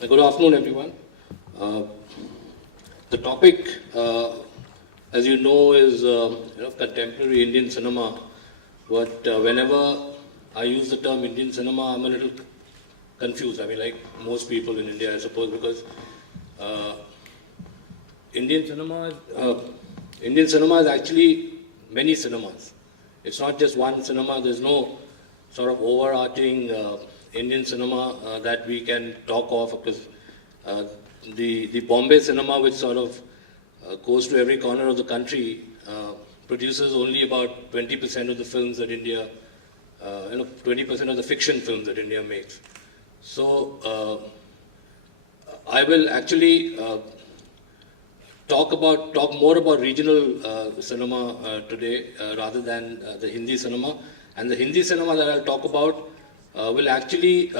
Good afternoon, everyone. Uh, the topic, as you know, is contemporary Indian cinema. But whenever I use the term Indian cinema, I'm a little confused. I mean, like most people in India, I suppose, because uh, Indian cinema, Indian cinema is actually many cinemas. It's not just one cinema. There's no sort of overarching Indian cinema that we can talk of, because uh, the Bombay cinema, which sort of goes to every corner of the country, produces only about 20% of the films that India, 20% of the fiction films that India makes. So I will actually talk more about regional cinema today rather than the Hindi cinema. And the Hindi cinema that I'll talk about will actually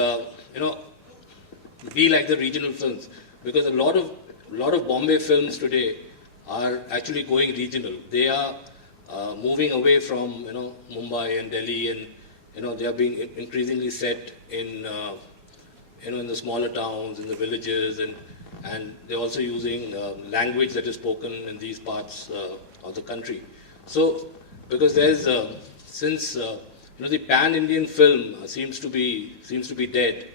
be like the regional films, because a lot of Bombay films today are actually going regional. They are moving away from Mumbai and Delhi, and they are being increasingly set in in the smaller towns, in the villages, and they're also using language that is spoken in these parts of the country. So, because there's since the pan-Indian film seems to be dead.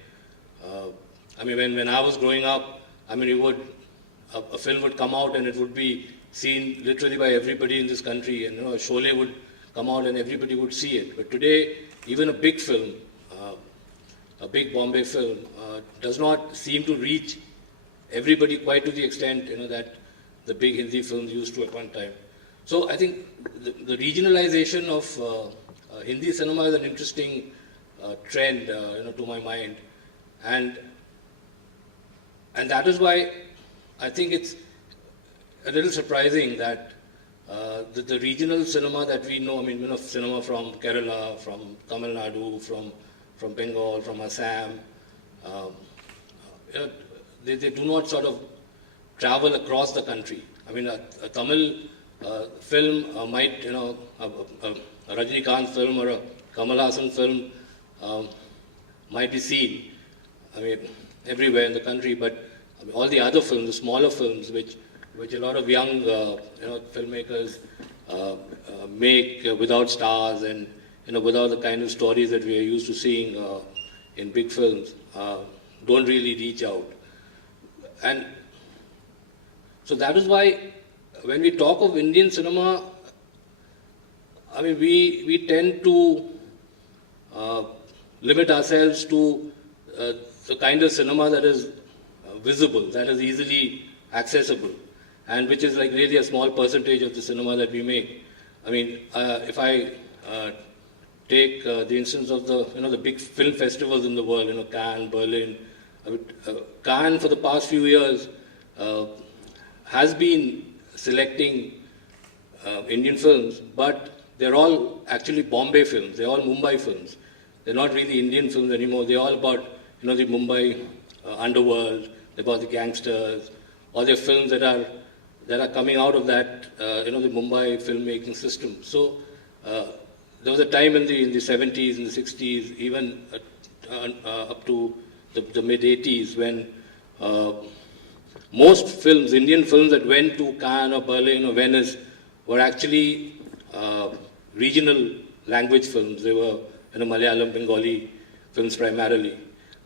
I mean, when I was growing up, I mean, a film would come out and it would be seen literally by everybody in this country, and a Sholay would come out and everybody would see it. But today, even a big film, a big Bombay film, does not seem to reach everybody quite to the extent that the big Hindi films used to at one time. So I think the regionalization of Hindi cinema is an interesting trend, to my mind, and that is why I think it's a little surprising that the regional cinema that we know, I mean, cinema from Kerala, from Tamil Nadu, from Bengal, from Assam, they do not sort of travel across the country. I mean, a Tamil film might, a Rajinikanth film or a Kamal Haasan film might be seen, I mean, everywhere in the country, but I mean, all the other films, the smaller films, which a lot of young, filmmakers make without stars and without the kind of stories that we are used to seeing in big films, don't really reach out. And so that is why when we talk of Indian cinema, I mean, we tend to limit ourselves to the kind of cinema that is visible, that is easily accessible, and which is like really a small percentage of the cinema that we make. I mean, if I take the instance of the big film festivals in the world, Cannes, Berlin. Cannes for the past few years has been selecting Indian films, but they're all actually Bombay films. They're all Mumbai films. They're not really Indian films anymore. They're all about the Mumbai underworld. They're about the gangsters, or they're films that are coming out of that the Mumbai filmmaking system. So there was a time in the 70s, in the 60s, even up to the mid 80s, when most films, Indian films that went to Cannes or Berlin or Venice, were actually regional language films. They were Malayalam, Bengali films primarily.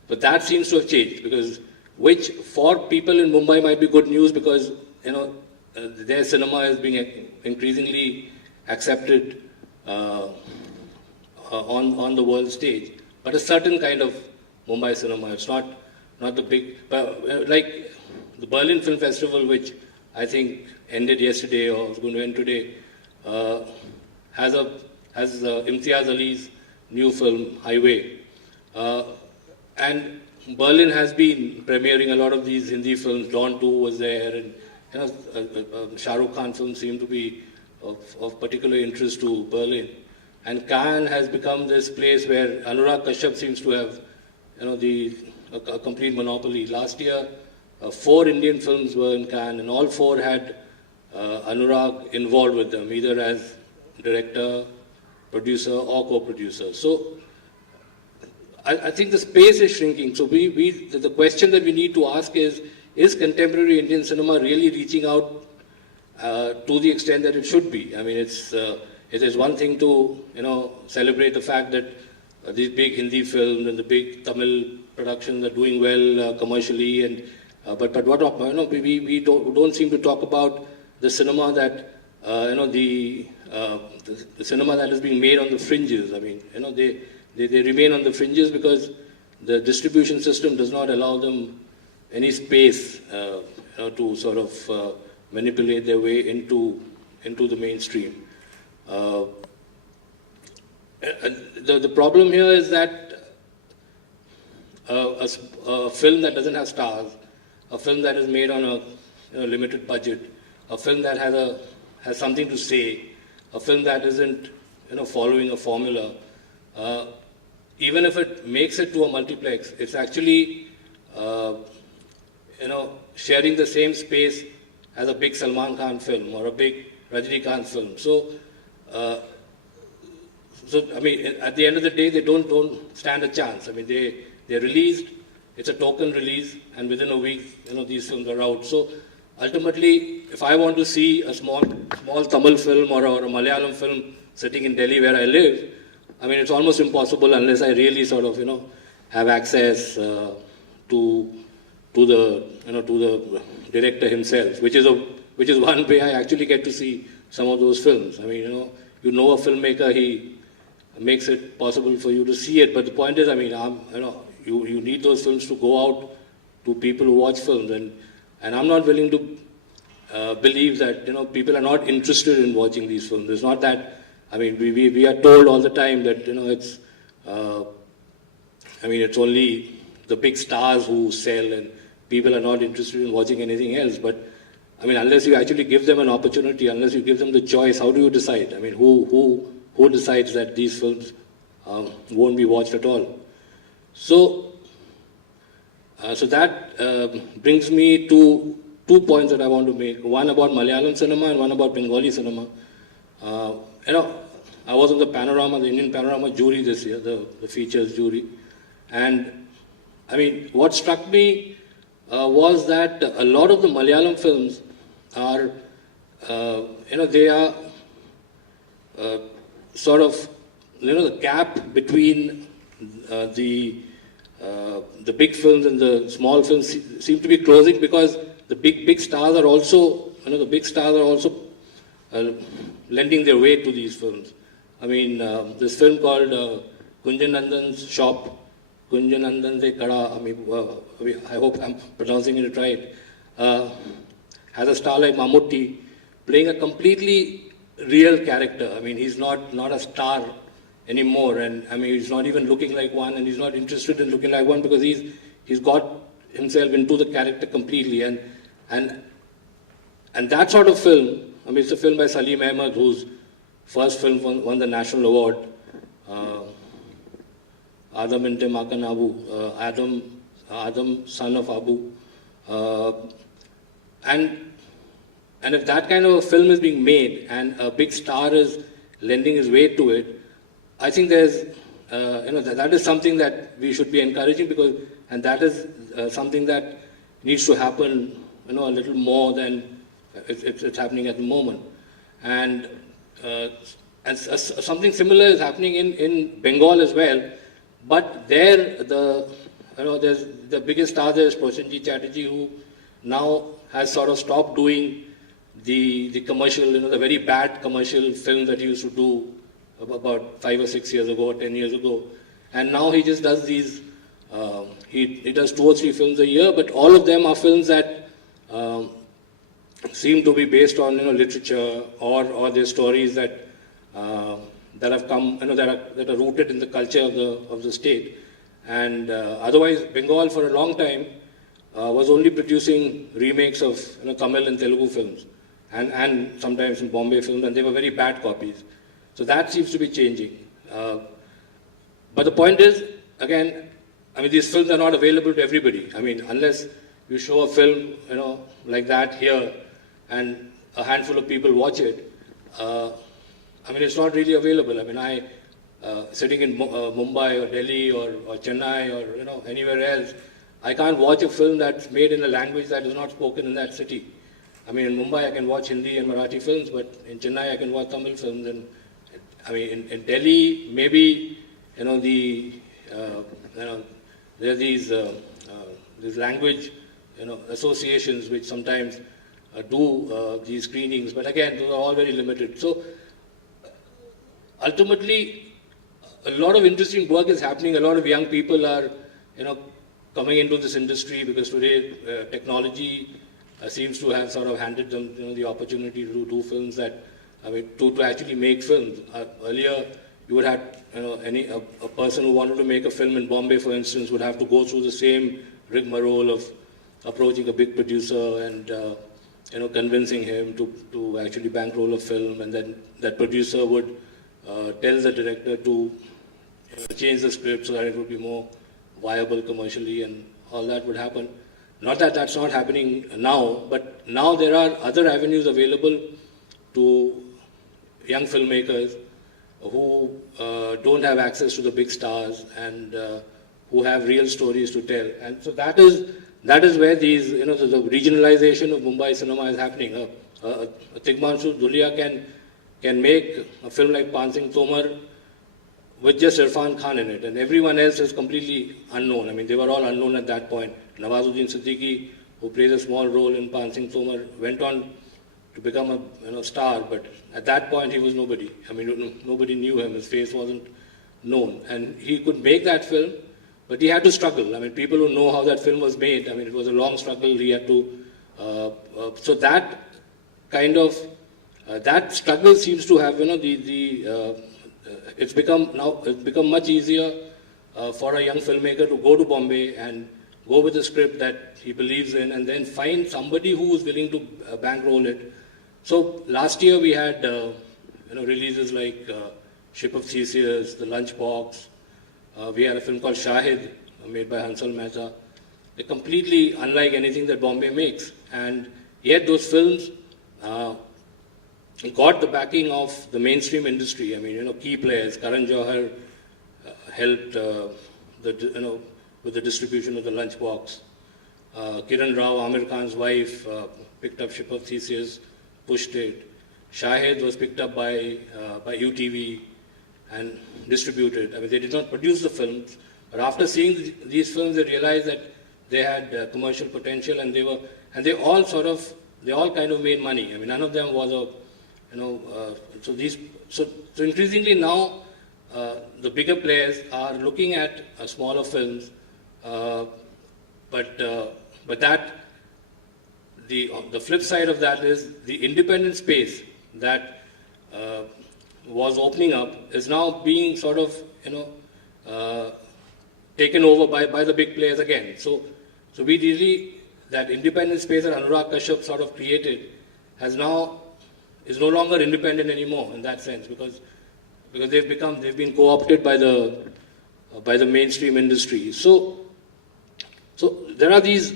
But that seems to have changed, because which for people in Mumbai might be good news, because their cinema is being increasingly accepted on the world stage. But a certain kind of Mumbai cinema, it's not the big, like the Berlin Film Festival, which I think ended yesterday or is going to end today, has Imtiaz Ali's new film Highway, and Berlin has been premiering a lot of these Hindi films. Dawn 2 was there, and Shah Rukh Khan films seem to be of particular interest to Berlin. And Cannes has become this place where Anurag Kashyap seems to have a complete monopoly. Last year, 4 Indian films were in Cannes, and all 4 had Anurag involved with them, either as director, producer, or co-producer. So I think the space is shrinking. So the question that we need to ask is contemporary Indian cinema really reaching out to the extent that it should be? I mean, it is one thing to, celebrate the fact that these big Hindi films and the big Tamil productions are doing well commercially, and but what we don't seem to talk about the cinema that the cinema that is being made on the fringes. I mean, they remain on the fringes because the distribution system does not allow them any space to sort of manipulate their way into the mainstream. The problem here is that a film that doesn't have stars, a film that is made on a limited budget, a film that has something to say, a film that isn't following a formula, even if it makes it to a multiplex, it's actually sharing the same space as a big Salman Khan film or a big Rajinikanth film. So I mean, at the end of the day, they don't stand a chance. I mean, they're released. It's a token release, and within a week, these films are out. So ultimately, if I want to see a small Tamil film or a Malayalam film sitting in Delhi where I live, I mean, it's almost impossible unless I really sort of have access to the director himself, which is one way I actually get to see some of those films. I mean, a filmmaker, he makes it possible for you to see it. But the point is, I mean, you need those films to go out to people who watch films, and I'm not willing to believe that people are not interested in watching these films. It's not that. I mean, we are told all the time that it's. I mean, it's only the big stars who sell, and people are not interested in watching anything else. But I mean, unless you actually give them an opportunity, unless you give them the choice, how do you decide? I mean, who decides that these films won't be watched at all? So that brings me to 2 points that I want to make. One about Malayalam cinema and one about Bengali cinema. I was on the Indian Panorama jury this year, the features jury. And I mean, what struck me was that a lot of the Malayalam films are, they are sort of, the gap between the big films and the small films seem to be closing, because the big stars are also, lending their weight to these films. I mean, this film called Kunjan Nandan's Shop, Kunjan Nandan Se Kada, I mean, I hope I'm pronouncing it right, has a star like Mammootty playing a completely real character. I mean, he's not a star anymore, and I mean, he's not even looking like one, and he's not interested in looking like one, because he's got himself into the character completely, and that sort of film. I mean, it's a film by Salim Ahmed, whose first film won the national award, Adam Inte Makan Abu, Adam son of Abu, and if that kind of a film is being made and a big star is lending his weight to it, I think there's, that is something that we should be encouraging, and that is something that needs to happen, a little more than it's happening at the moment. And something similar is happening in Bengal as well, but there there's the biggest star there is Prosenjit Chatterjee, who now has sort of stopped doing the commercial, the very bad commercial film that he used to do about 5 or 6 years ago, or 10 years ago. And now he just does these, he does 2 or 3 films a year, but all of them are films that seem to be based on, literature, or their stories that have come, that are rooted in the culture of the state. And otherwise, Bengal for a long time was only producing remakes of Tamil and Telugu films, and sometimes in Bombay films, and they were very bad copies. So that seems to be changing. But the point is, again, I mean, these films are not available to everybody. I mean, unless you show a film, like that here, and a handful of people watch it, I mean, it's not really available. I mean, sitting in Mumbai or Delhi or Chennai or anywhere else, I can't watch a film that's made in a language that is not spoken in that city. I mean, in Mumbai I can watch Hindi and Marathi films, but in Chennai I can watch Tamil films. And I mean, in Delhi maybe there are these language associations which sometimes do these screenings, but again those are all very limited. So ultimately, a lot of interesting work is happening. A lot of young people are coming into this industry because today technology seems to have sort of handed them the opportunity to do films that, I mean, to actually make films. Earlier, you would have a person who wanted to make a film in Bombay, for instance, would have to go through the same rigmarole of approaching a big producer and convincing him to actually bankroll a film, and then that producer would tell the director to change the script so that it would be more viable commercially, and all that would happen. Not that that's not happening now, but now there are other avenues available to young filmmakers who don't have access to the big stars and who have real stories to tell. And so that is where these, the regionalization of Mumbai cinema is happening. Tigmanshu Dhulia can make a film like Pansing Tomar with just Irfan Khan in it, and everyone else is completely unknown. I mean, they were all unknown at that point. Nawazuddin Siddiqui, who plays a small role in Pansing Tomar, went on to become a star, but at that point he was nobody. I mean, nobody knew him. His face wasn't known, and he could make that film, but he had to struggle. I mean, people who know how that film was made, I mean, it was a long struggle. He had to. So that kind of that struggle seems to have, it's become much easier for a young filmmaker to go to Bombay and go with a script that he believes in, and then find somebody who is willing to bankroll it. So last year we had releases like Ship of Theseus, The Lunchbox. We had a film called Shahid, made by Hansal Mehta. They're completely unlike anything that Bombay makes, and yet those films got the backing of the mainstream industry. I mean, key players. Karan Johar helped with the distribution of The Lunchbox. Kiran Rao, Amir Khan's wife, picked up Ship of Theseus, pushed it. Shahid was picked up by UTV and distributed. I mean, they did not produce the films, but after seeing these films, they realized that they had commercial potential, and they all kind of made money. I mean, none of them was so increasingly now the bigger players are looking at smaller films, but that the flip side of that is the independent space that was opening up is now being sort of taken over by the big players again. So we really, that independent space that Anurag Kashyap sort of created is no longer independent anymore in that sense, because they've been co-opted by the mainstream industry. So there are these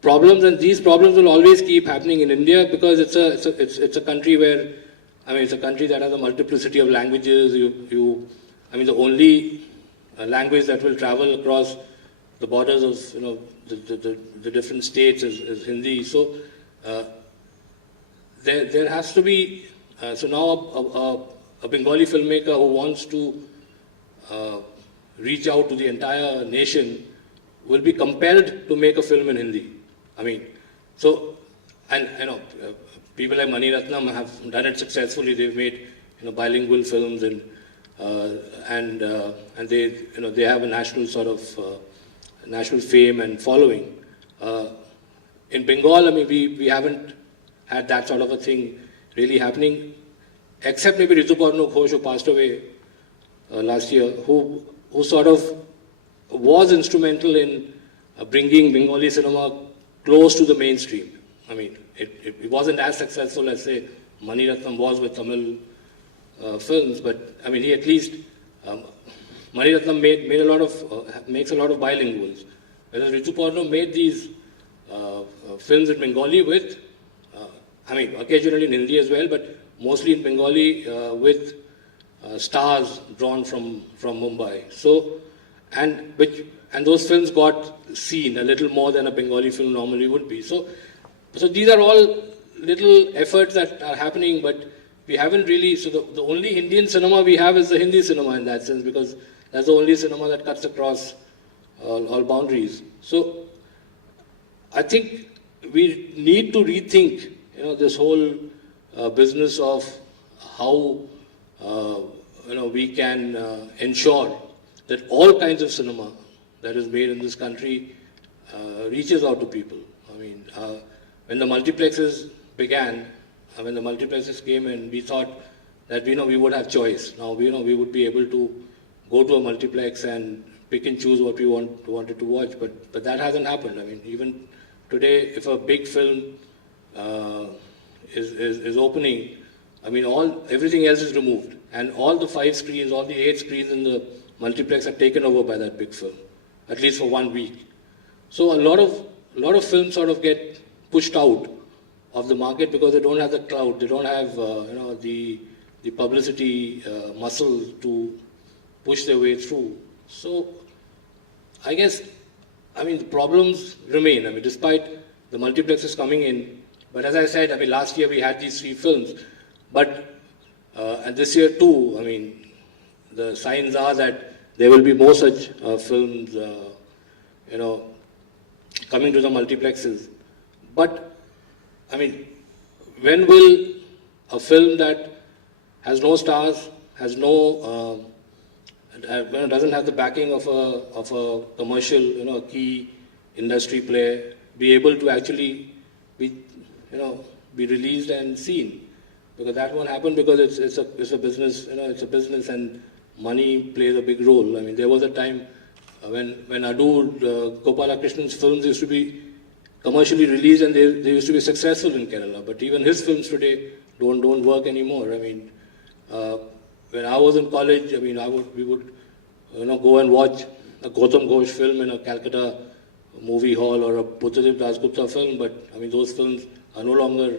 problems, and these problems will always keep happening in India, because it's a country where, I mean, it's a country that has a multiplicity of languages. I mean, the only language that will travel across the borders of the different states is Hindi. So there has to be so now a Bengali filmmaker who wants to reach out to the entire nation will be compelled to make a film in Hindi. I mean, so, and people like Mani Ratnam have done it successfully. They've made bilingual films, and they have a national sort of national fame and following. In Bengal, I mean, we haven't had that sort of a thing really happening, except maybe Rituparno Ghosh, who passed away last year, who sort of was instrumental in bringing Bengali cinema close to the mainstream. I mean, it wasn't as successful as, say, Mani Ratnam was with Tamil films, but I mean, he at least, Mani Ratnam makes a lot of bilinguals, whereas Rituparno made these films in Bengali with, I mean, occasionally in Hindi as well, but mostly in Bengali with stars drawn from Mumbai. So, and those films got seen a little more than a Bengali film normally would be. So these are all little efforts that are happening, but we haven't really. So the only Indian cinema we have is the Hindi cinema in that sense, because that's the only cinema that cuts across all boundaries. So I think we need to rethink, this whole business of how we can ensure that all kinds of cinema that is made in this country reaches out to people. I mean, when the multiplexes began, when the multiplexes came in, we thought that we would have choice. Now we would be able to go to a multiplex and pick and choose what we wanted to watch, but that hasn't happened. I mean, even today, if a big film is opening, I mean, everything else is removed, and all the 5 screens, all the 8 screens in the multiplex are taken over by that big film, at least for 1 week. So a lot of films sort of get pushed out of the market because they don't have the clout, they don't have the publicity muscle to push their way through. So I guess, the problems remain. I mean, despite the multiplexes coming in, but as I said, last year we had these 3 films, but and this year too, the signs are that there will be more such films, coming to the multiplexes. But, when will a film that has no stars, has no, doesn't have the backing of a commercial, a key industry player, be able to actually be released and seen? Because that won't happen, because it's a business, it's a business, and money plays a big role. I mean, there was a time when Adoor, Gopalakrishnan films used to be commercially released, and they used to be successful in Kerala. But even his films today don't work anymore. When I was in college, we would go and watch a Gautam Ghosh film in a Calcutta movie hall, or a Buddhadev Dasgupta film. But those films are no longer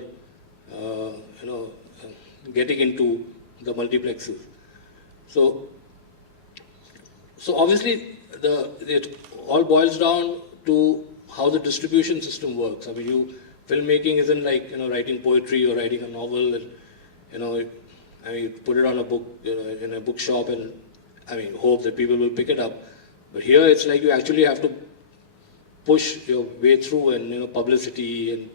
getting into the multiplexes. So obviously it all boils down to how the distribution system works. Filmmaking isn't like writing poetry or writing a novel, and you put it on a book, in a bookshop, and hope that people will pick it up. But here it's like you actually have to push your way through, and publicity,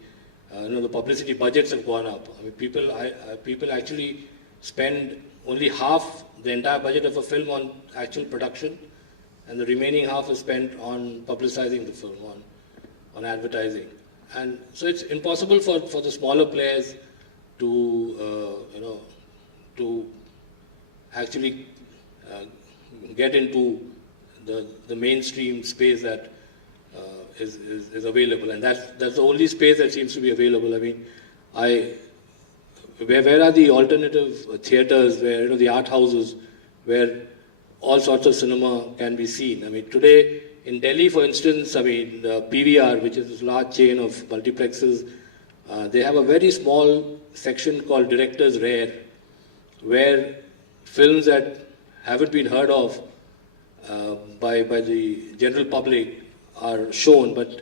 and the publicity budgets have gone up. People actually spend only half the entire budget of a film on actual production, and the remaining half is spent on publicizing the film, on advertising. And so it's impossible for the smaller players to actually get into the mainstream space that is available, and that's the only space that seems to be available. Where are the alternative theaters, where the art houses, where all sorts of cinema can be seen? Today in Delhi, for instance, the PVR, which is this large chain of multiplexes, they have a very small section called Director's Rare, where films that haven't been heard of by the general public are shown, but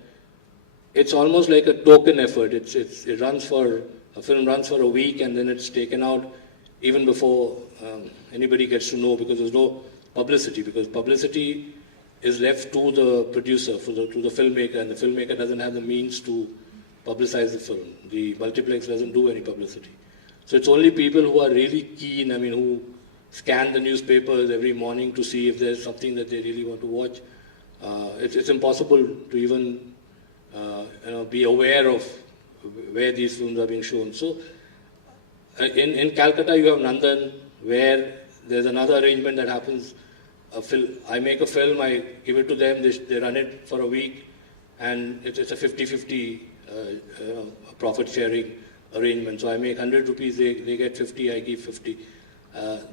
it's almost like a token effort. A film runs for a week, and then it's taken out even before anybody gets to know, because there's no publicity, because publicity is left to the producer, to the filmmaker, and the filmmaker doesn't have the means to publicize the film. The multiplex doesn't do any publicity. So it's only people who are really keen, who scan the newspapers every morning to see if there's something that they really want to watch. It's impossible to even be aware of where these films are being shown. So in Calcutta you have Nandan, where there's another arrangement that happens. I make a film, I give it to them, they run it for a week, and it's a 50-50 profit sharing arrangement. So I make 100 rupees, they get 50, I give 50.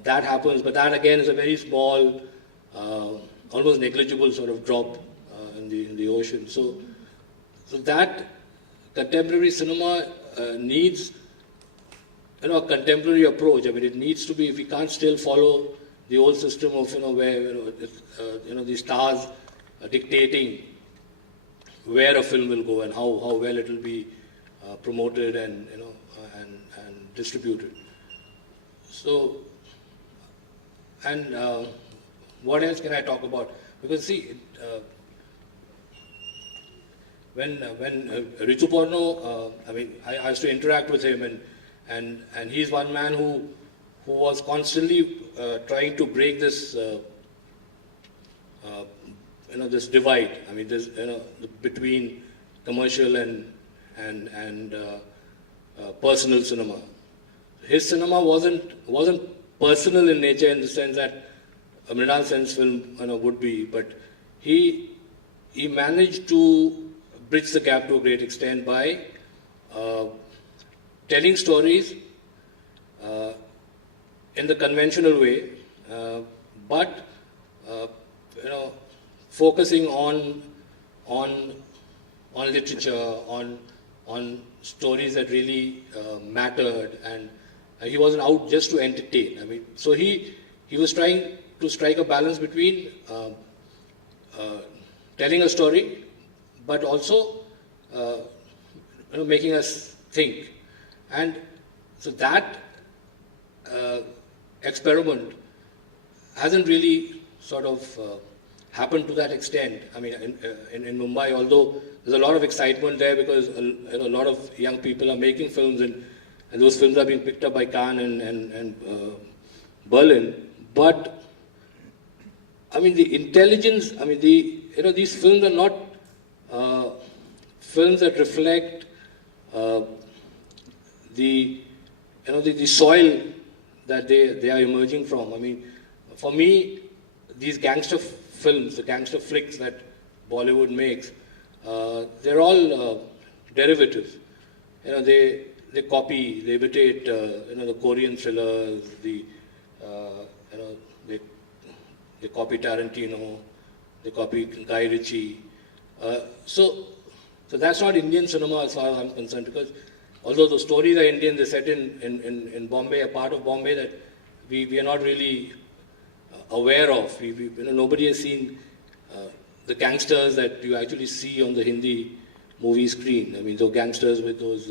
That happens, but that again is a very small, almost negligible sort of drop in the ocean. So that contemporary cinema needs a contemporary approach. I mean, it needs to be. We can't still follow the old system of where the stars are dictating where a film will go and how well it will be promoted and and distributed. So, and what else can I talk about? Because see, when Ritu Porno, I mean, I used to interact with him, and he's one man who was constantly trying to break this this divide. I mean, this between commercial and personal cinema. His cinema wasn't personal in nature in the sense that a Mrinal Sen's film would be, but he managed to bridge the gap to a great extent by telling stories in the conventional way, but focusing on literature, on stories that really mattered, and he wasn't out just to entertain. I mean, so he was trying to strike a balance between telling a story, but also making us think. And so that experiment hasn't really sort of happened to that extent. I mean, in Mumbai, although there's a lot of excitement there because a lot of young people are making films, and those films are being picked up by Cannes and Berlin. But I mean, the intelligence. I mean, these films are not films that reflect the soil that they are emerging from. I mean, for me, these gangster films, the gangster flicks that Bollywood makes, they're all derivatives. They copy, they imitate, the Korean thrillers, they copy Tarantino, they copy Guy Ritchie. So that's not Indian cinema as far as I'm concerned, because although the stories are Indian, they're set in Bombay, a part of Bombay that we are not really aware of. Nobody has seen the gangsters that you actually see on the Hindi movie screen. I mean, those gangsters with those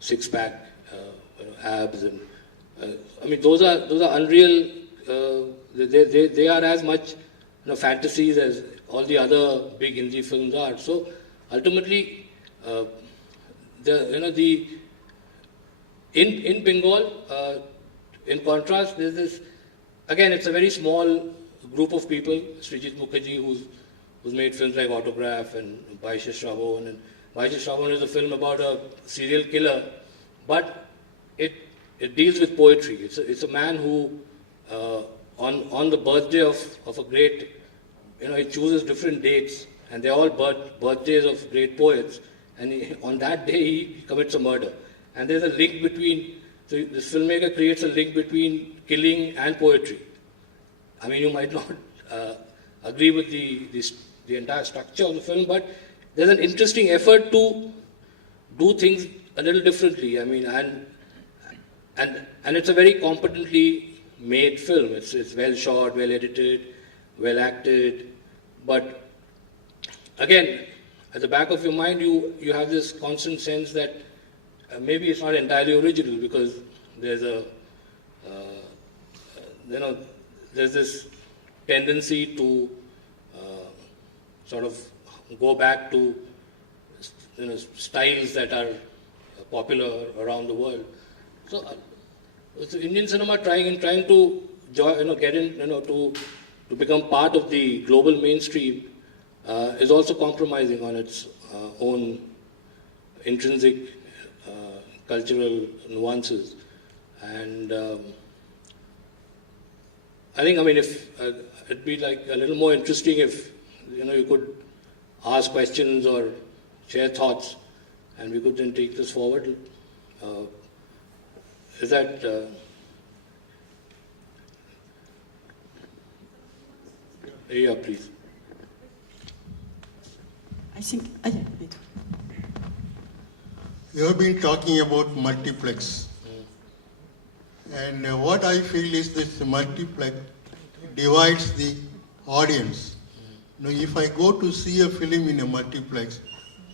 six-pack abs, and I mean those are unreal. They are as much fantasies as all the other big Hindi films are. So ultimately, in Bengal, in contrast, there's this. Again, it's a very small group of people. Srijit Mukherjee, who's made films like Autograph and Baisha Shravan. And Baisha Shravan is a film about a serial killer, but it deals with poetry. It's a man who, on the birthday of a great, he chooses different dates, and they're all birthdays of great poets. And on that day, he commits a murder. And there's a link between. So this filmmaker creates a link between killing and poetry. I mean, you might not agree with the entire structure of the film, but there's an interesting effort to do things a little differently. I mean, and it's a very competently made film. It's well shot, well edited, well acted. But again, at the back of your mind, you have this constant sense that maybe it's not entirely original, because there's there's this tendency to sort of go back to styles that are popular around the world. So it's Indian cinema trying to get in to become part of the global mainstream is also compromising on its own intrinsic cultural nuances. And I think, if it'd be like a little more interesting if you could ask questions or share thoughts, and we could then take this forward. Is that yeah, please. I think you have been talking about multiplex. And what I feel is this multiplex divides the audience. Now, if I go to see a film in a multiplex,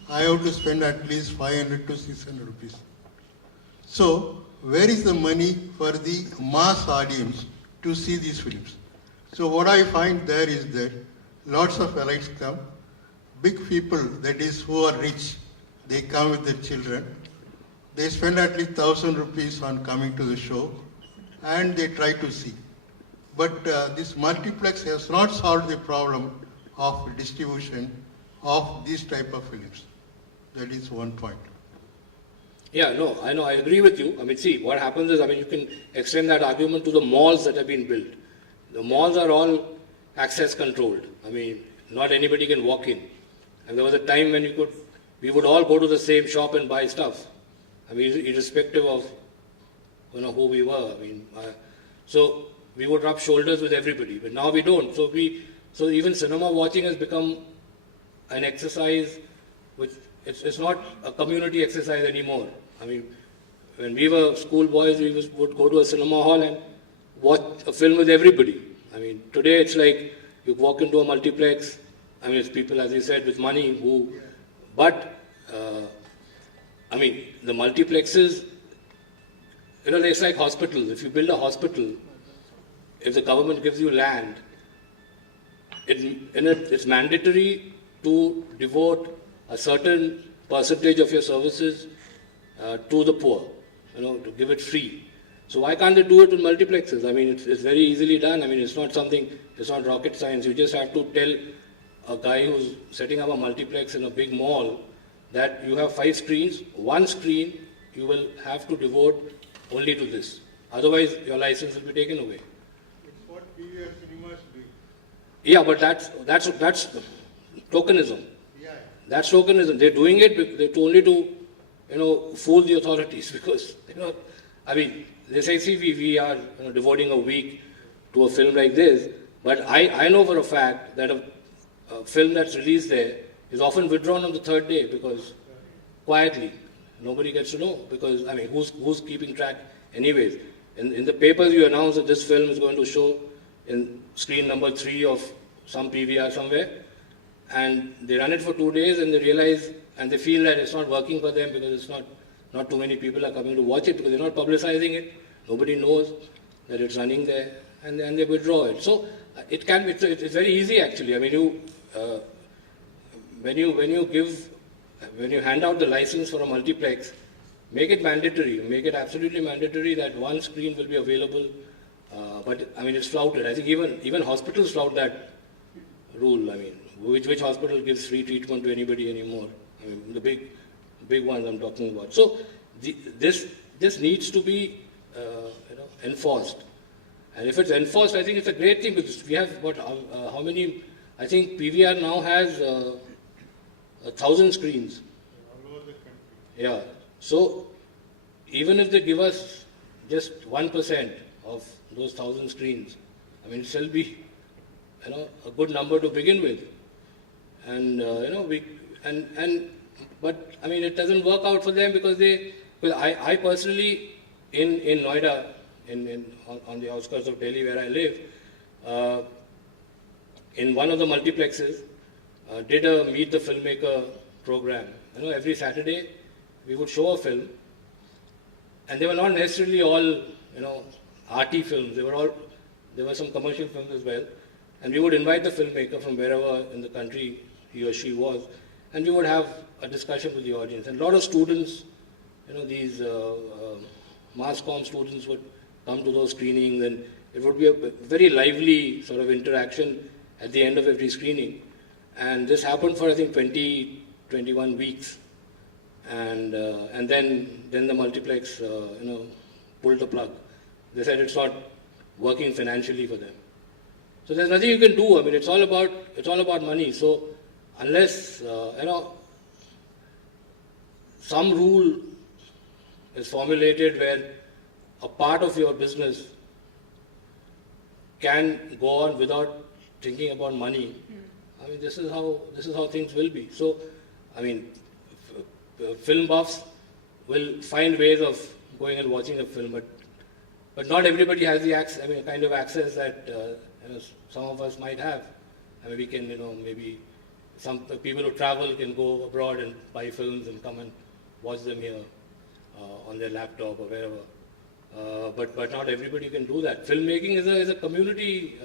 I have to spend at least 500 to 600 rupees. So, where is the money for the mass audience to see these films? So, what I find there is that lots of elites come, big people, that is, who are rich, they come with their children. They spend at least 1,000 rupees on coming to the show, and they try to see. But this multiplex has not solved the problem of distribution of these type of films. That is one point. Yeah, no, I know, I agree with you. I mean, see, what happens is, I mean, you can extend that argument to the malls that have been built. The malls are all access controlled. I mean, not anybody can walk in. And there was a time when we would all go to the same shop and buy stuff. I mean, irrespective of, who we were. I mean, so we would rub shoulders with everybody, but now we don't. So even cinema watching has become an exercise which it's not a community exercise anymore. I mean, when we were schoolboys, we would go to a cinema hall and watch a film with everybody. I mean, today it's like you walk into a multiplex. I mean, it's people, as you said, with money but I mean, the multiplexes, it's like hospitals. If you build a hospital, if the government gives you land, it's mandatory to devote a certain percentage of your services to the poor, to give it free. So why can't they do it in multiplexes? I mean, it's very easily done. I mean, it's not rocket science. You just have to tell a guy who's setting up a multiplex in a big mall that you have 5 screens, 1 screen you will have to devote only to this. Otherwise, your license will be taken away. It's what PVR cinemas do. Yeah, but that's tokenism. Yeah. That's tokenism. They're doing it only to, fool the authorities because, I mean, they say, see, we are devoting a week to a film like this, but I know for a fact that a film that's released there is often withdrawn on the 3rd day because quietly, nobody gets to know because, I mean, who's keeping track anyways? In the papers you announce that this film is going to show in screen number 3 of some PVR somewhere, and they run it for 2 days and they realize and they feel that it's not working for them because it's not too many people are coming to watch it because they're not publicizing it. Nobody knows that it's running there, and they withdraw it. So it's very easy actually. I mean, when you hand out the license for a multiplex, make it mandatory. Make it absolutely mandatory that 1 screen will be available. But I mean, it's flouted. I think even hospitals flout that rule. I mean, which hospital gives free treatment to anybody anymore? I mean, the big ones I'm talking about. So this needs to be enforced. And if it's enforced, I think it's a great thing because we have how many? I think PVR now has 1,000 screens. All over the country. Yeah. So even if they give us just 1% of those 1,000 screens, I mean, it'll still be, a good number to begin with. And but I mean, it doesn't work out for them because I personally in Noida, on the outskirts of Delhi where I live, in one of the multiplexes, did a Meet the Filmmaker program. Every Saturday we would show a film, and they were not necessarily all, arty films. There were some commercial films as well, and we would invite the filmmaker from wherever in the country he or she was, and we would have a discussion with the audience. And a lot of students, these mass comm students would come to those screenings, and it would be a very lively sort of interaction at the end of every screening. And this happened for, I think, 21 weeks. And then the multiplex, pulled the plug. They said it's not working financially for them. So there's nothing you can do. I mean, it's all about money. So unless, some rule is formulated where a part of your business can go on without thinking about money, I mean, this is how things will be. So, I mean, film buffs will find ways of going and watching a film, but but not everybody has the access, kind of access that some of us might have. We can, maybe some people who travel can go abroad and buy films and come and watch them here on their laptop or wherever. But not everybody can do that. Filmmaking is a community,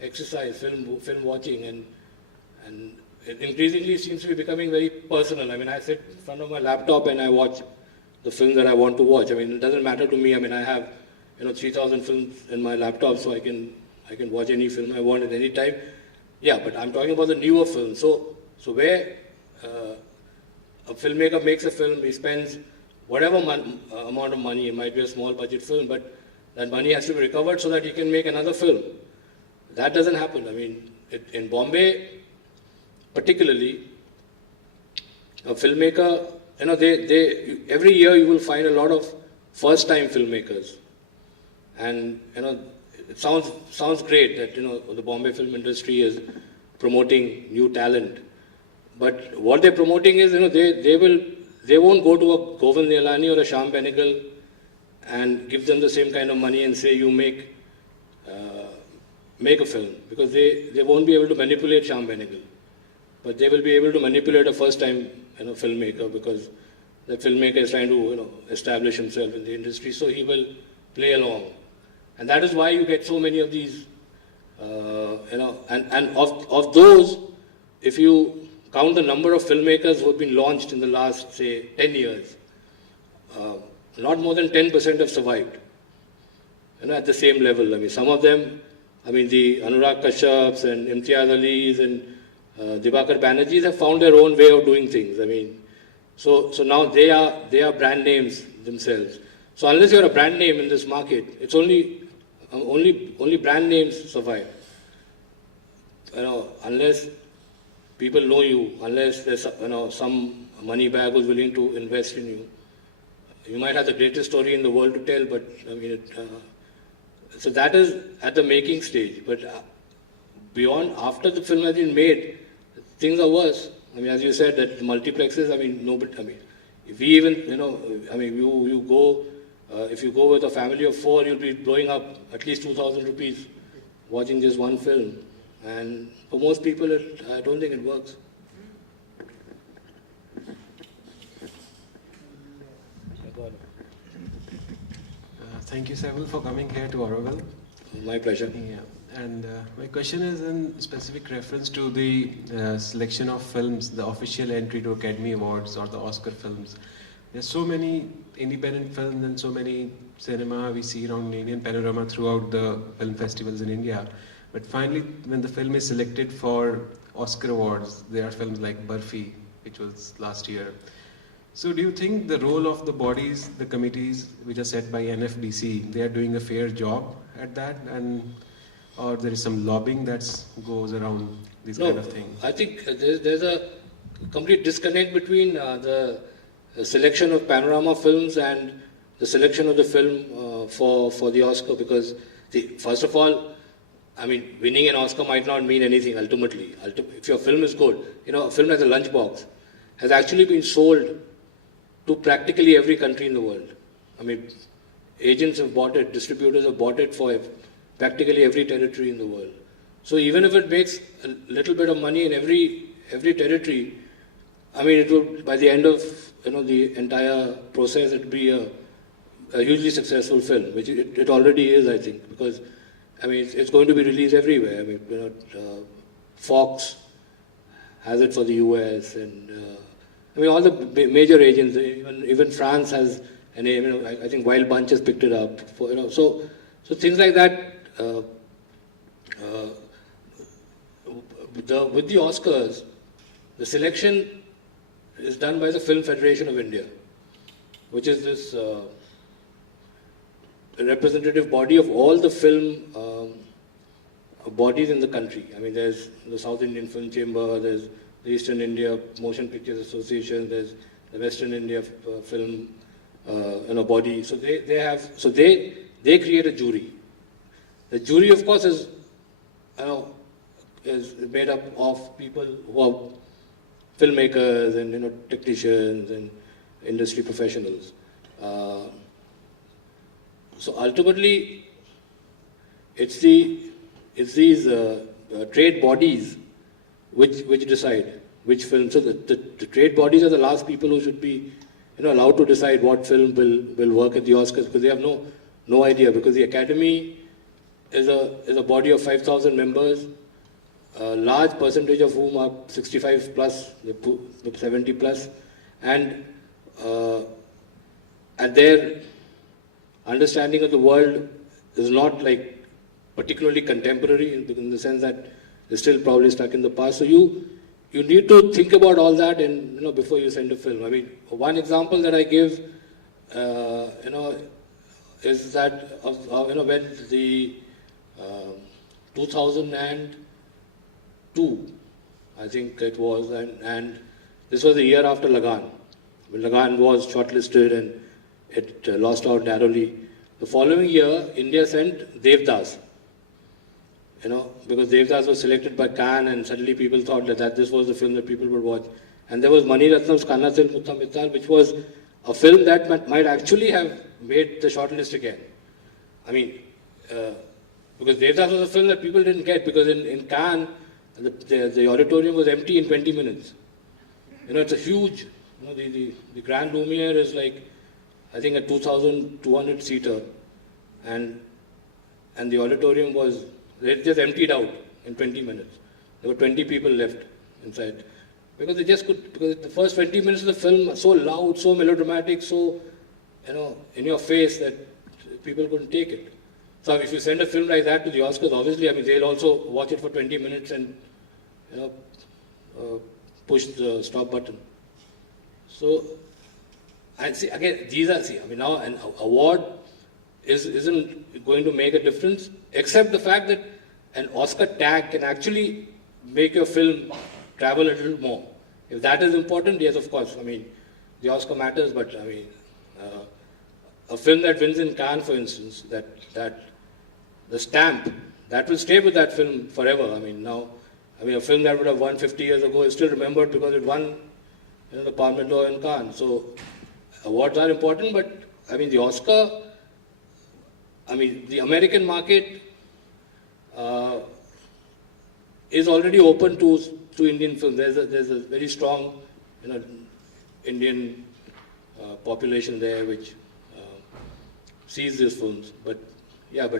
exercise, film watching, and it increasingly seems to be becoming very personal. I sit in front of my laptop and I watch the film that I want to watch. It doesn't matter to me. I have 3,000 films in my laptop, so I can watch any film I want at any time. Yeah, but I'm talking about the newer films. So where a filmmaker makes a film, he spends whatever amount of money. It might be a small budget film, but that money has to be recovered so that he can make another film. That doesn't happen. In Bombay, particularly, a filmmaker, they every year you will find a lot of first-time filmmakers, and it sounds great that the Bombay film industry is promoting new talent, but what they're promoting is they won't go to a Govind Nihalani or a Shyam Benegal and give them the same kind of money and say you make a film, because they won't be able to manipulate Shyam Benegal. But they will be able to manipulate a first-time filmmaker, because the filmmaker is trying to establish himself in the industry, so he will play along. And that is why you get so many of these, and of those, if you count the number of filmmakers who have been launched in the last, say, 10 years, not more than 10% have survived, at the same level. Some of them, the Anurag Kashyaps and Imtiaz Alis and Dibakar Banerjees have found their own way of doing things. So now they are brand names themselves. So unless you're a brand name in this market, it's only brand names survive. Unless people know you, unless there's some money bag who's willing to invest in you, you might have the greatest story in the world to tell, but so that is at the making stage. But beyond, after the film has been made, things are worse. As you said, that multiplexes, nobody, if we even, you go, if you go with a family of 4, you'll be blowing up at least 2,000 rupees watching just one film. And for most people, I don't think it works. Thank you, Saibal, for coming here to Auroville. My pleasure. Yeah. And my question is in specific reference to the selection of films, the official entry to Academy Awards or the Oscar films. There's so many independent films and so many cinema we see around Indian panorama throughout the film festivals in India. But finally, when the film is selected for Oscar Awards, there are films like Barfi, which was last year. So do you think the role of the bodies, the committees which are set by NFDC, they are doing a fair job at that, or there is some lobbying that goes around this kind of thing? I think there's a complete disconnect between the selection of panorama films and the selection of the film for the Oscar, because first of all, winning an Oscar might not mean anything ultimately. If your film is good, a film like The Lunchbox has actually been sold to practically every country in the world. Agents have bought it, distributors have bought it for practically every territory in the world. So even if it makes a little bit of money in every territory, it will, by the end of the entire process, it will be a hugely successful film, which it already is, I think, because it's going to be released everywhere. Fox has it for the US, and all the major agents, even France has a name. I think Wild Bunch has picked it up. So things like that. With the Oscars, the selection is done by the Film Federation of India, which is this representative body of all the film bodies in the country. There's the South Indian Film Chamber, there's the Eastern India Motion Pictures Association, there's the Western India Film body. So they create a jury. The jury, of course, is made up of people who are filmmakers and technicians and industry professionals. So ultimately, it's these trade bodies which decide which film. So the trade bodies are the last people who should be allowed to decide what film will work at the Oscars, because they have no idea, because the Academy is a body of 5,000 members, a large percentage of whom are 65 plus, 70 plus, and their understanding of the world is not like particularly contemporary in the sense that they're still probably stuck in the past. So you need to think about all that, and before you send a film. I mean, one example that I give, is that of when the 2002, I think it was, and this was the year after Lagan. When Lagan was shortlisted and it lost out narrowly. The following year, India sent Devdas. Because Devdas was selected by Cannes, and suddenly people thought that this was the film that people would watch. And there was Mani Ratnam's Kanna Sil Mutha Mittal, which was a film that might actually have made the shortlist again. I mean, because Devdas was a film that people didn't get, because in Cannes, the auditorium was empty in 20 minutes. It's a huge, the Grand Lumiere is like, I think a 2,200 seater, and the auditorium was, it just emptied out in 20 minutes. There were 20 people left inside. Because they just could, because the first 20 minutes of the film are so loud, so melodramatic, so, in your face that people couldn't take it. So if you send a film like that to the Oscars, obviously, I mean, they'll also watch it for 20 minutes and, push the stop button. So, and see, again, now an award isn't going to make a difference, except the fact that an Oscar tag can actually make your film travel a little more. If that is important, yes, of course. I mean, the Oscar matters, but I mean, a film that wins in Cannes, for instance, that the stamp, that will stay with that film forever. I mean, a film that would have won 50 years ago is still remembered because it won, the Palme d'Or in Cannes. So, awards are important, but I mean, the Oscar, the American market is already open to Indian films. There's a very strong, Indian population there which sees these films. But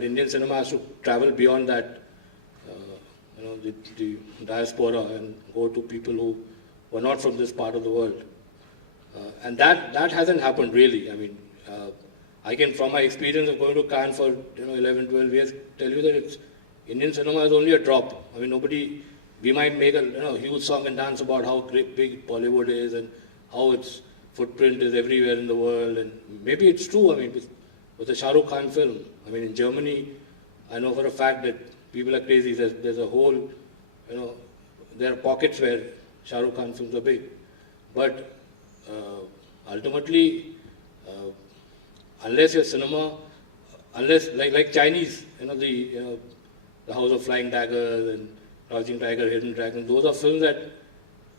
Indian cinema has to travel beyond that, the diaspora, and go to people who were not from this part of the world. And that hasn't happened really. I mean, I can, from my experience of going to Cannes for 11, 12 years, tell you that Indian cinema is only a drop. I mean, we might make a huge song and dance about how great, big Bollywood is and how its footprint is everywhere in the world, and maybe it's true. I mean, with the Shah Rukh Khan film, I mean, in Germany, I know for a fact that people are crazy. There's a whole, there are pockets where Shah Rukh Khan films are big, but ultimately, unless your cinema, unless like Chinese, the House of Flying Daggers and Crouching Tiger, Hidden Dragon, those are films that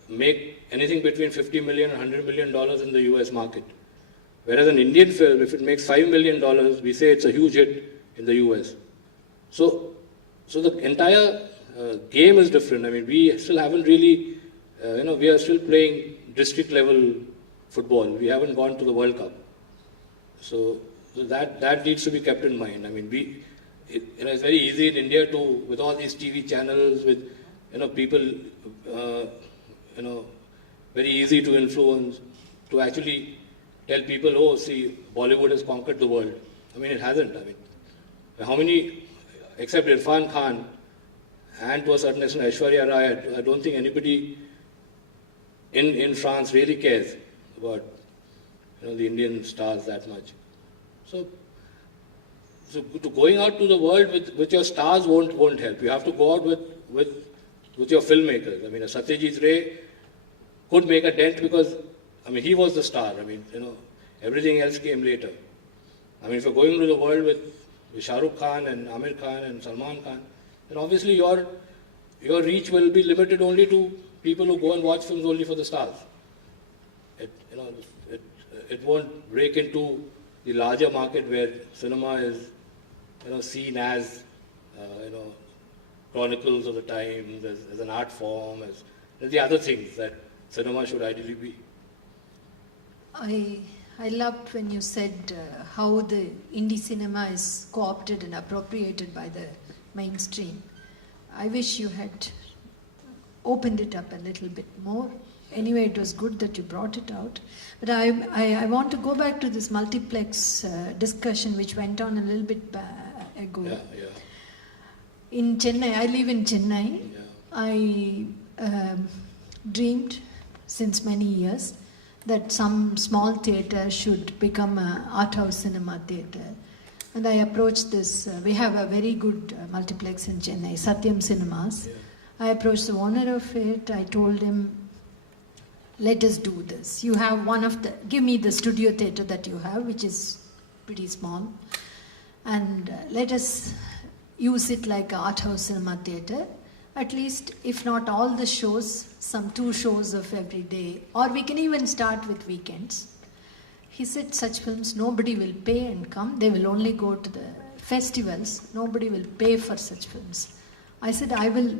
make anything between $50 million and $100 million in the US market. Whereas an Indian film, if it makes $5 million, we say it's a huge hit in the US. So the entire game is different. I mean, we still haven't really, we are still playing district level football. We haven't gone to the World Cup. So that needs to be kept in mind. I mean, it's very easy in India to, with all these TV channels, with people, very easy to influence, to actually tell people, oh, see, Bollywood has conquered the world. I mean, it hasn't. I mean, how many, except Irfan Khan and to a certain extent Aishwarya Rai, I don't think anybody in France really cares about the Indian stars that much. So going out to the world with your stars won't help. You have to go out with your filmmakers. I mean, Satyajit Ray could make a dent because, I mean, he was the star. I mean, everything else came later. I mean, if you're going to the world with Shah Rukh Khan and Amir Khan and Salman Khan, then obviously your reach will be limited only to people who go and watch films only for the stars. It won't break into the larger market where cinema is, seen as, chronicles of the times, as an art form, as the other things that cinema should ideally be. I loved when you said how the indie cinema is co-opted and appropriated by the mainstream. I wish you had opened it up a little bit more. Anyway, it was good that you brought it out. But I want to go back to this multiplex discussion which went on a little bit ago. Yeah. In Chennai, I live in Chennai. Yeah. I dreamed since many years that some small theatre should become an art house cinema theatre. And I approached this, we have a very good multiplex in Chennai, Satyam Cinemas. Yeah. I approached the owner of it, I told him, let us do this. You have give me the studio theatre that you have, which is pretty small, and let us use it like an art house cinema theatre. At least, if not all the shows, some 2 shows of every day, or we can even start with weekends. He said, such films, nobody will pay and come. They will only go to the festivals. Nobody will pay for such films. I said, I will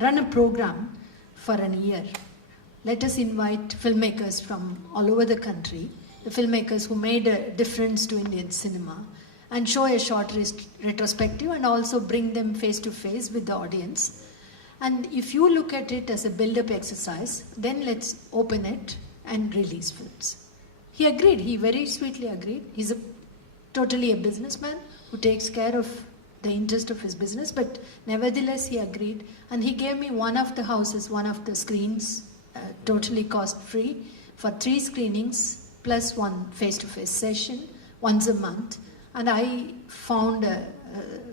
run a program for a year. Let us invite filmmakers from all over the country, the filmmakers who made a difference to Indian cinema, and show a short retrospective and also bring them face to face with the audience. And if you look at it as a build-up exercise, then let's open it and release films. He agreed, he very sweetly agreed. He's totally a businessman who takes care of the interest of his business, but nevertheless he agreed. And he gave me one of the houses, one of the screens, totally cost-free, for 3 screenings, plus 1 face-to-face session, once a month. And I found a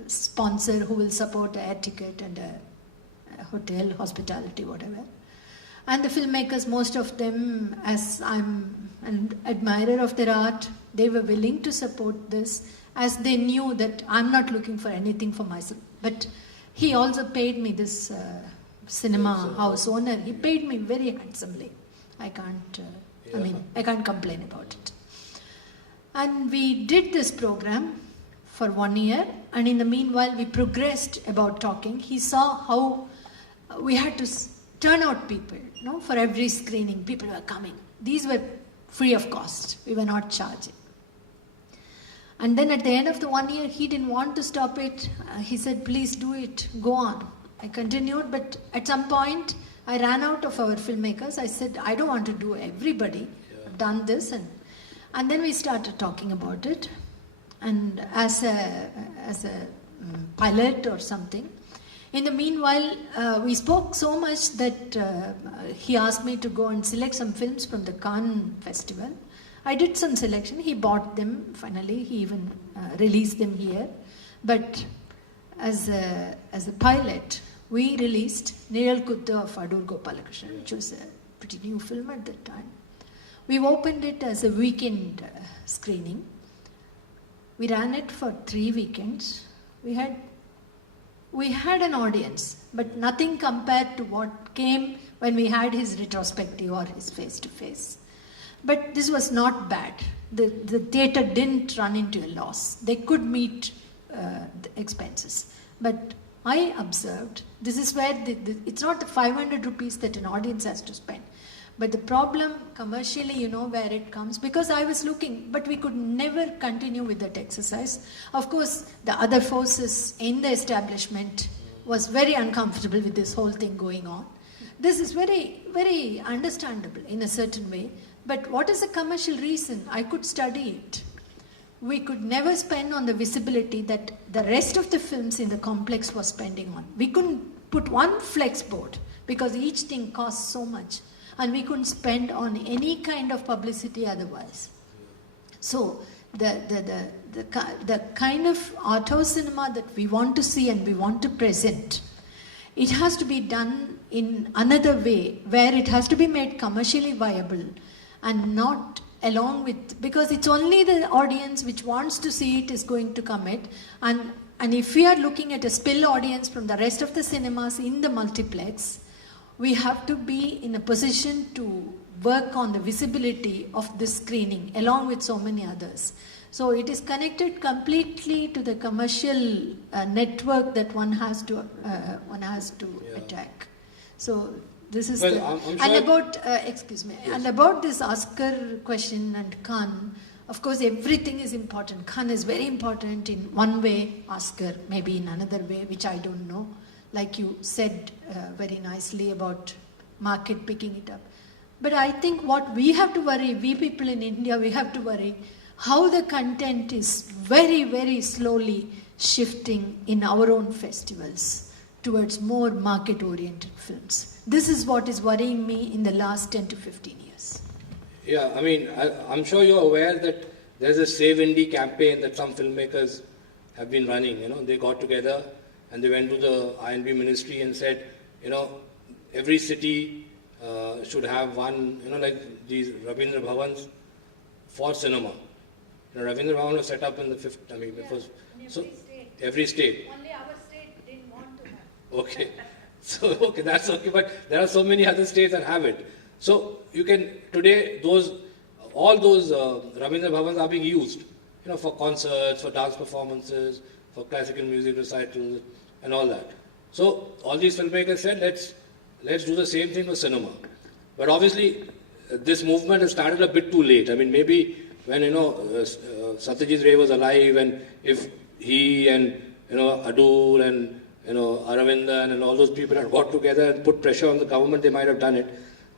sponsor who will support air ticket and a hotel, hospitality, whatever. And the filmmakers, most of them, as I'm an admirer of their art, they were willing to support this, as they knew that I'm not looking for anything for myself. But he also paid me, this cinema house owner, he paid me very handsomely. I can't complain about it. And we did this program for 1 year, and in the meanwhile we progressed about talking. He saw how we had to turn out people, for every screening, people were coming. These were free of cost. We were not charging. And then at the end of the 1 year, he didn't want to stop it. He said, please do it, go on. I continued, but at some point, I ran out of our filmmakers. I said, I don't want to do everybody. I've done this. And then we started talking about it. And as a pilot or something. In the meanwhile, we spoke so much that he asked me to go and select some films from the Cannes Festival. I did some selection. He bought them finally. He even released them here. But as a pilot, we released Niral Kuttu of Adur Gopalakrishnan, which was a pretty new film at that time. We opened it as a weekend screening. We ran it for 3 weekends. We had an audience, but nothing compared to what came when we had his retrospective or his face-to-face. But this was not bad. The theatre didn't run into a loss. They could meet the expenses. But I observed, this is where it's not the 500 rupees that an audience has to spend. But the problem commercially, where it comes, because I was looking, but we could never continue with that exercise. Of course, the other forces in the establishment was very uncomfortable with this whole thing going on. This is very, very understandable in a certain way. But what is the commercial reason? I could study it. We could never spend on the visibility that the rest of the films in the complex was spending on. We couldn't put one flex board because each thing costs so much. And we couldn't spend on any kind of publicity otherwise. So the kind of art house cinema that we want to see and we want to present, it has to be done in another way, where it has to be made commercially viable and not along with, because it's only the audience which wants to see it is going to commit. And if we are looking at a spill audience from the rest of the cinemas in the multiplex, we have to be in a position to work on the visibility of this screening along with so many others. So it is connected completely to the commercial network that one has to attack. So this is Well, the, I'm and sure- about excuse me, and about this Oscar question and Cannes. Of course, everything is important. Cannes is very important in one way, Oscar maybe in another way, which I don't know. Like you said very nicely about market picking it up. But I think what we have to worry, we people in India, we have to worry how the content is very, very slowly shifting in our own festivals towards more market-oriented films. This is what is worrying me in the last 10 to 15 years. Yeah, I mean, I'm sure you're aware that there's a Save Indie campaign that some filmmakers have been running. You know, they got together and they went to the INB ministry and said, you know, every city should have one, you know, like these Rabindra Bhavans for cinema. You know, Rabindra Bhavan was set up in the 50s, I mean, it was, so, every state. Only our state didn't want to have. Okay. So, okay, that's okay, but there are so many other states that have it. So, you can, today, all those Rabindra Bhavans are being used, you know, for concerts, for dance performances, for classical music recitals, and all that. So, all these filmmakers said, let's do the same thing for cinema. But obviously, this movement has started a bit too late. I mean, maybe when, you know, Satyajit Ray was alive, and if he and, you know, Adul and, you know, Aravindan and all those people had got together and put pressure on the government, they might have done it.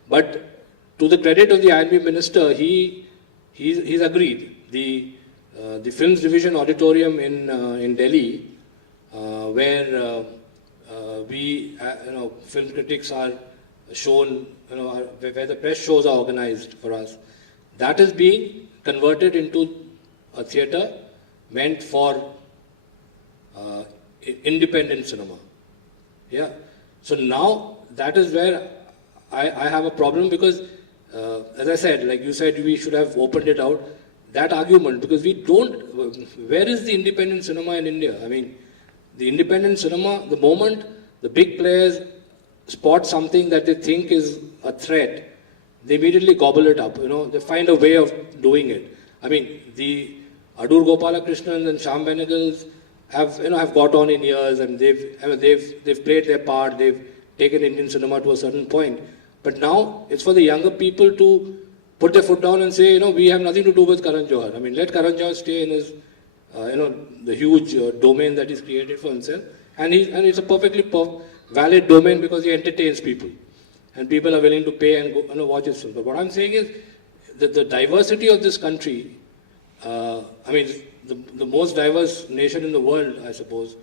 But to the credit of the INB minister, he's agreed. The Films Division Auditorium in Delhi, where we, you know, film critics are shown, you know, where the press shows are organized for us, that is being converted into a theatre meant for independent cinema. Yeah. So now that is where I have a problem, because, as I said, like you said, we should have opened it out. That argument, because we don't, where is the independent cinema in India? I mean, the independent cinema, the moment the big players spot something that they think is a threat, they immediately gobble it up, you know, they find a way of doing it. I mean, the Adur Gopalakrishnan and Shyam Benegals have got on in years, and they've played their part, they've taken Indian cinema to a certain point. But now it's for the younger people to put their foot down and say, you know, we have nothing to do with Karan Johar. I mean, let Karan Johar stay in his, you know, the huge domain that he's created for himself. And it's a perfectly valid domain, because he entertains people. And people are willing to pay and go, you know, watch his film. But what I'm saying is that the diversity of this country, I mean, the most diverse nation in the world, I suppose,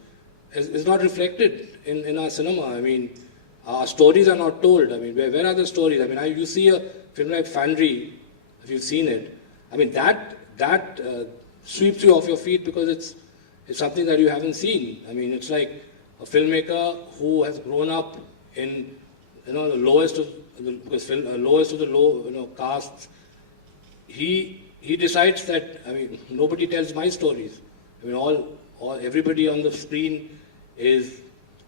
is not reflected in our cinema. I mean, our stories are not told. I mean, where are the stories? I mean, you see a film like Fandry, if you've seen it, I mean, that sweeps you off your feet, because it's something that you haven't seen. I mean, it's like a filmmaker who has grown up in, you know, the lowest of the low, you know, castes. He decides that, I mean, nobody tells my stories. I mean, everybody on the screen is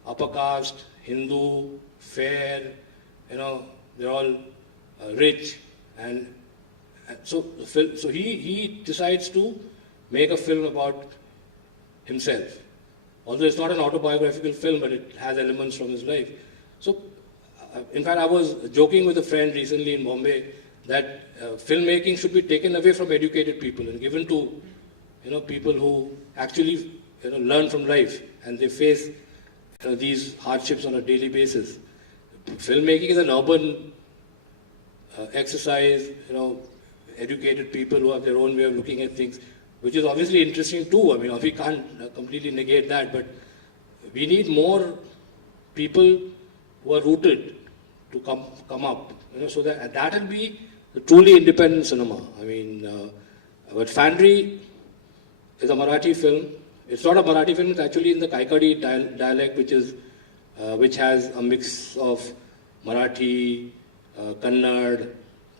upper caste, Hindu, fair, you know, they're all rich, and so he decides to make a film about himself. Although it's not an autobiographical film, but it has elements from his life. So, in fact, I was joking with a friend recently in Bombay that filmmaking should be taken away from educated people and given to, you know, people who actually, you know, learn from life, and they face, you know, these hardships on a daily basis. Filmmaking is an urban exercise, you know, educated people who have their own way of looking at things, which is obviously interesting too. I mean, we can't completely negate that, but we need more people who are rooted to come up, you know, so that will be the truly independent cinema. I mean, but Fandry is a Marathi film. It's not a Marathi film, it's actually in the Kaikadi dialect, which has a mix of Marathi, Kannada,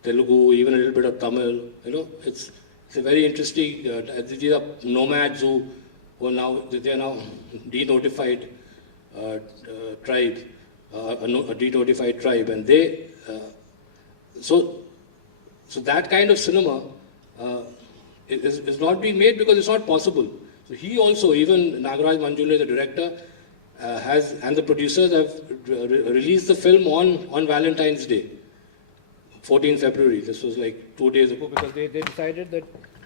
Telugu, even a little bit of Tamil. You know, it's a very interesting. These are nomads who are now denotified tribe, a denotified tribe, and they. So so that kind of cinema is not being made because it's not possible. So he also, even Nagaraj Manjule, the director, and the producers have released the film on Valentine's Day, 14 February. This was like 2 days ago, because they decided that,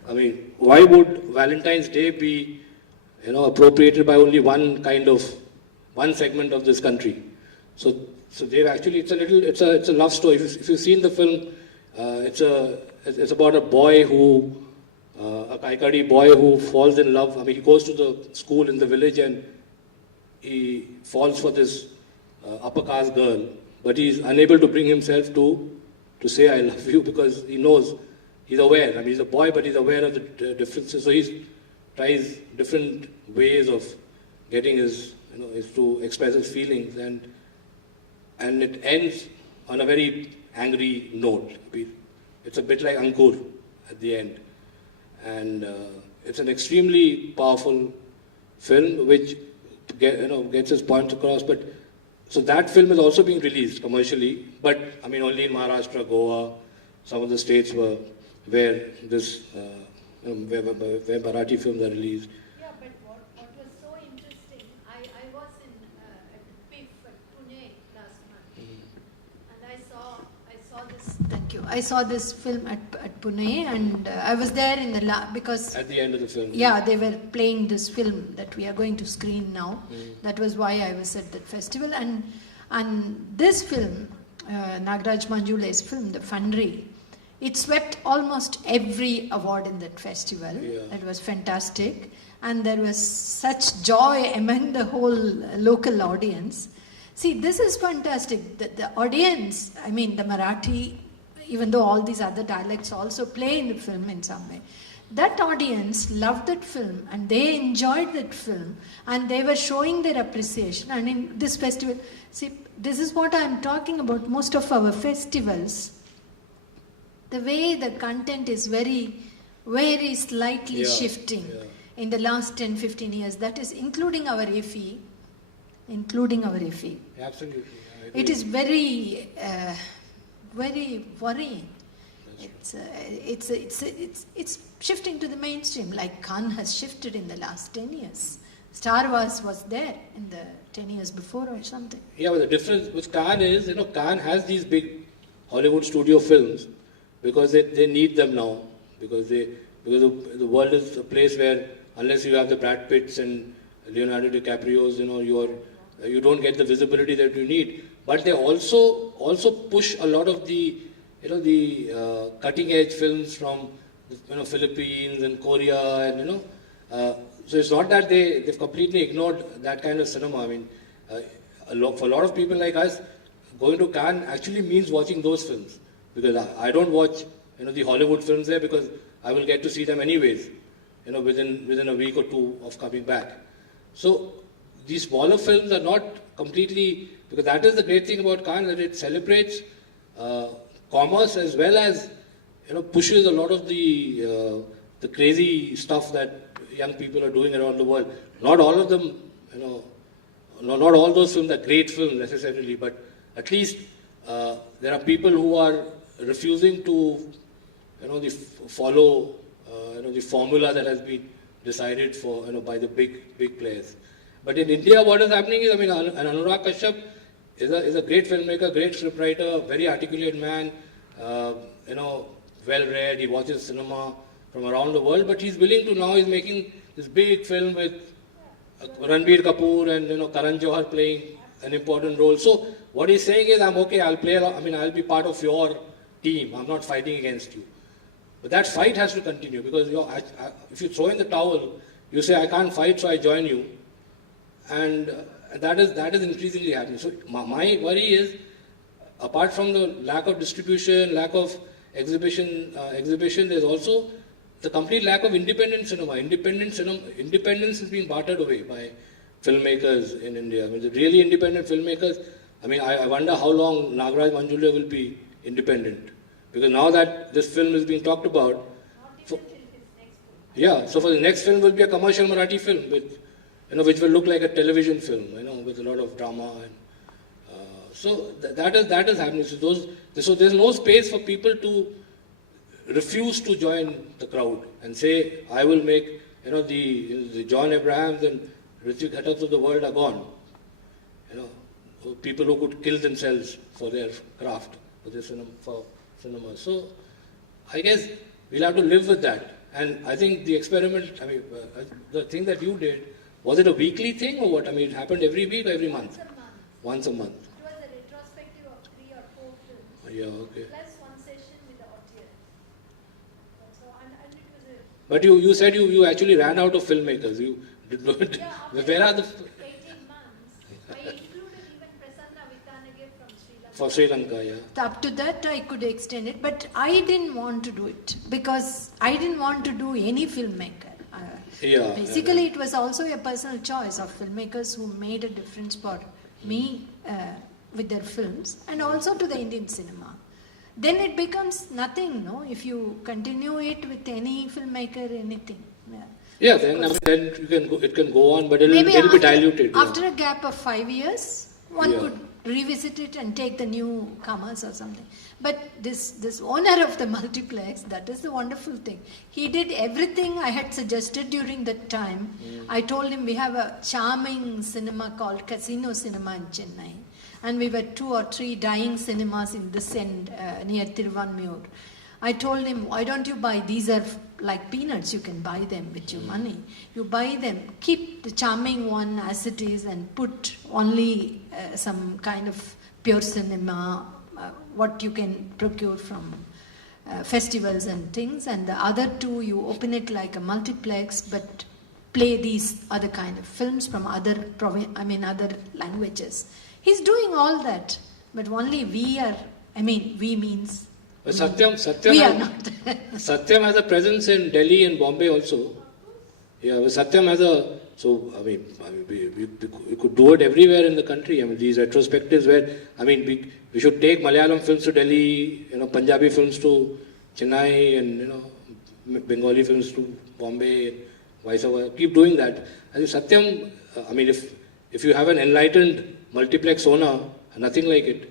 I mean, why would Valentine's Day be, appropriated by only one segment of this country? So they've actually, it's a love story. If you've seen the film, it's about a boy a Kaikadi boy who falls in love. I mean, he goes to the school in the village and he falls for this upper caste girl, but he's unable to bring himself to say I love you, because he knows, he's aware. I mean, he's a boy, but he's aware of the differences. So he tries different ways of getting his to express his feelings, and it ends on a very angry note. It's a bit like Ankur at the end. And it's an extremely powerful film which gets its point across. But so that film is also being released commercially, but I mean only in Maharashtra, Goa, some of the states where this where Marathi films are released. Yeah, but what was so interesting, I was at PIF at Pune last month, and I saw this. Thank you. I saw this film at Pune, and I was there in the because At the end of the film. yeah, they were playing this film that we are going to screen now. That was why I was at that festival, and this film, Nagaraj Manjule's film, The Fundrae, it swept almost every award in that festival. Yeah. It was fantastic, and there was such joy among the whole local audience. See, this is fantastic. The audience, I mean, the Marathi, even though all these other dialects also play in the film in some way, that audience loved that film and they enjoyed that film and they were showing their appreciation. And in this festival, see, this is what I'm talking about. Most of our festivals, the way the content is very, very slightly shifting in the last 10-15 years. That is including our IFI. Absolutely. I agree. It is very, very worrying. It's shifting to the mainstream, like Khan has shifted in the last 10 years. Star Wars was there in the 10 years before or something. Yeah, but the difference with Khan is, Khan has these big Hollywood studio films because they need them now, because the world is a place where unless you have the Brad Pitts and Leonardo DiCaprio's, you don't get the visibility that you need. But they also push a lot of the cutting edge films from Philippines and Korea, and so it's not that they've completely ignored that kind of cinema. I mean, for a lot of people like us, going to Cannes actually means watching those films, because I don't watch the Hollywood films there because I will get to see them anyways, within a week or two of coming back. So these smaller films are not completely, because that is the great thing about Cannes, that it celebrates commerce as well as pushes a lot of the crazy stuff that young people are doing around the world. Not all of them, not all those films are great films necessarily, but at least there are people who are refusing to follow the formula that has been decided for by the big players. But in India, what is happening is, and Anurag Kashyap is a great filmmaker, great scriptwriter, very articulate man, well-read. He watches cinema from around the world, but he's making this big film with Ranbir Kapoor and Karan Johar playing an important role. So what he's saying is, I'm okay, I'll play along, I'll be part of your team. I'm not fighting against you. But that fight has to continue, because if you throw in the towel, you say, I can't fight, so I join you. And that is increasingly happening. So my worry is, apart from the lack of distribution, lack of exhibition, there's also the complete lack of independent cinema. Independence is being bartered away by filmmakers in India. The really independent filmmakers, I wonder how long Nagaraj Manjule will be independent. Because now that this film is being talked about, so for the next film will be a commercial Marathi film with, which will look like a television film, with a lot of drama. And so that is happening. So there's no space for people to refuse to join the crowd and say, I will make, the John Abrahams and Hrithik Ghatak of the world are gone. People who could kill themselves for their craft, for cinema. So, I guess we'll have to live with that. And I think the experiment, the thing that you did, was it a weekly thing or what? It happened every week or every month? Once a month. Once a month. It was a retrospective of 3 or 4 films. Yeah, okay. Plus one session with the audience. So, and it was a... But you said you actually ran out of filmmakers. You did not. Yeah, after Where are the 18 months, I included even Prasanna Vikanage from Sri Lanka. for Sri Lanka? Yeah. Up to that, I could extend it, but I didn't want to do it because I didn't want to do any filmmaker. Yeah. Basically, it was also a personal choice of filmmakers who made a difference for me with their films and also to the Indian cinema. Then it becomes nothing, no? If you continue it with any filmmaker, anything. Yeah, then you can go, it can go on, but it'll be diluted. After a gap of 5 years, one Yeah. could revisit it and take the newcomers or something. But this owner of the multiplex, that is the wonderful thing. He did everything I had suggested during that time. I told him we have a charming cinema called Casino Cinema in Chennai. And we were 2 or 3 dying cinemas in this end near Tiruvanmiyur. I told him, why don't you buy, these are like peanuts, you can buy them with your money. You buy them, keep the charming one as it is and put only some kind of pure cinema, what you can procure from festivals and things. And the other 2, you open it like a multiplex, but play these other kind of films from other other languages. He's doing all that, but only we are, we means But Satyam we are has, not. Satyam has a presence in Delhi and Bombay also. Yeah, but Satyam has we could do it everywhere in the country. These retrospectives where, we should take Malayalam films to Delhi, Punjabi films to Chennai, and Bengali films to Bombay, and vice versa. Keep doing that. I think Satyam, if you have an enlightened multiplex owner, nothing like it.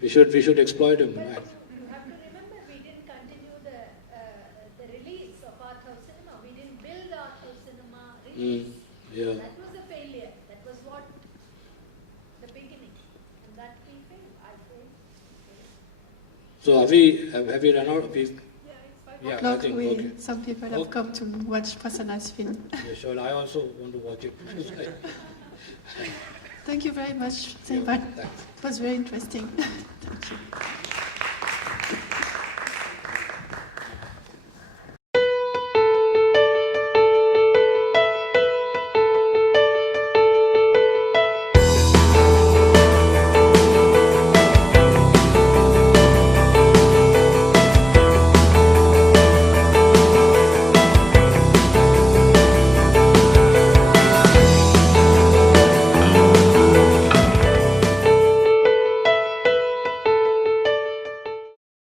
we should exploit him. Right? You have to remember, we didn't continue the release of art house cinema. We didn't build art house cinema release. Yeah. That was a failure. That was what the beginning, and that we failed. I failed. So have we run out? Yeah, I O'clock, think, okay. some people have come to watch Prasanna's film. Yeah, sure. I also want to watch it. Thank you very much, Saipan. Thanks. It was very interesting. Thank you.